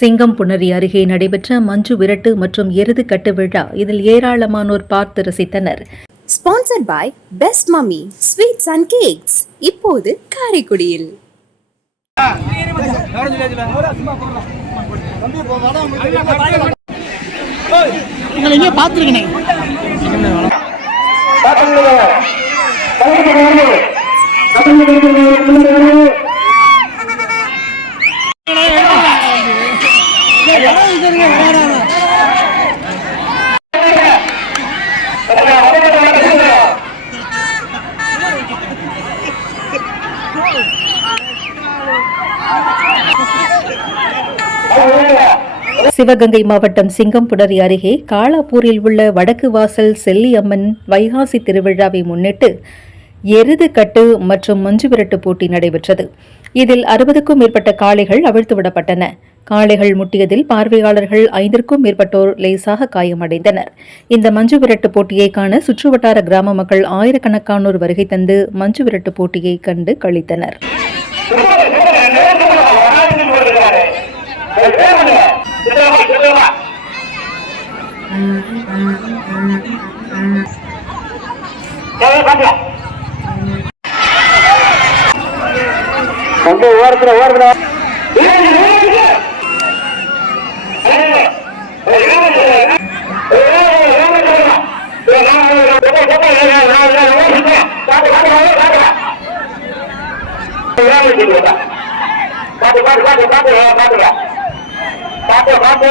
சிங்கம் புணரி அருகே நடைபெற்ற மஞ்சு விரட்டு மற்றும் எருது கட்டு விழா இதில் ஏராளமானோர் பார்த்து ரசித்தனர். Sponsored by best mummy sweets and cakes இப்போது காரைக்குடியில். பார்த்துருக்கேனே சிவகங்கை மாவட்டம் சிங்கம்புணரி அருகே காலாப்பூரில் உள்ள வடக்கு வாசல் செல்லியம்மன் வைகாசி திருவிழாவை முன்னிட்டு எருது கட்டு மற்றும் மஞ்சு விரட்டு போட்டி நடைபெற்றது. இதில் அறுபதுக்கும் மேற்பட்ட காளைகள் அவிழ்த்து விடப்பட்டன. காளைகள் முட்டியதில் பார்வையாளர்கள் ஐந்திற்கும் மேற்பட்டோர் லேசாக காயமடைந்தனர். இந்த மஞ்சு விரட்டு போட்டியை காண சுற்றுவட்டார கிராம மக்கள் ஆயிரக்கணக்கானோர் வருகை தந்து மஞ்சு விரட்டு போட்டியை கண்டு களித்தனர். வந்து ஓரத்துல ஓரத்துல. பாத்து பாத்து பாத்து பாத்து பாத்துங்க பாத்து பாத்து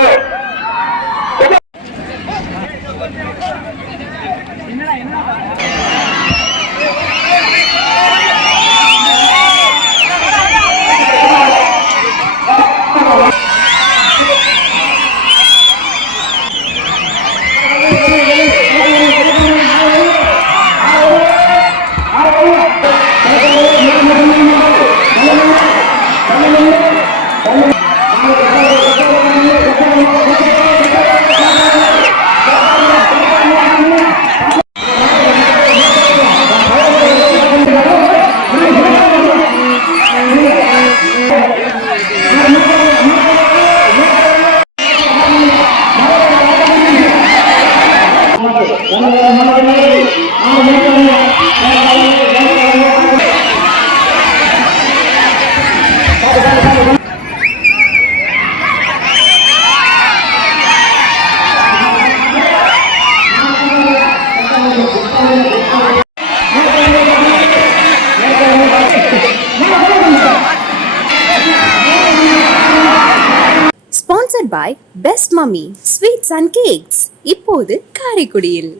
sponsored by best mummy sweets and cakes இப்போது காரைக்குடியில்.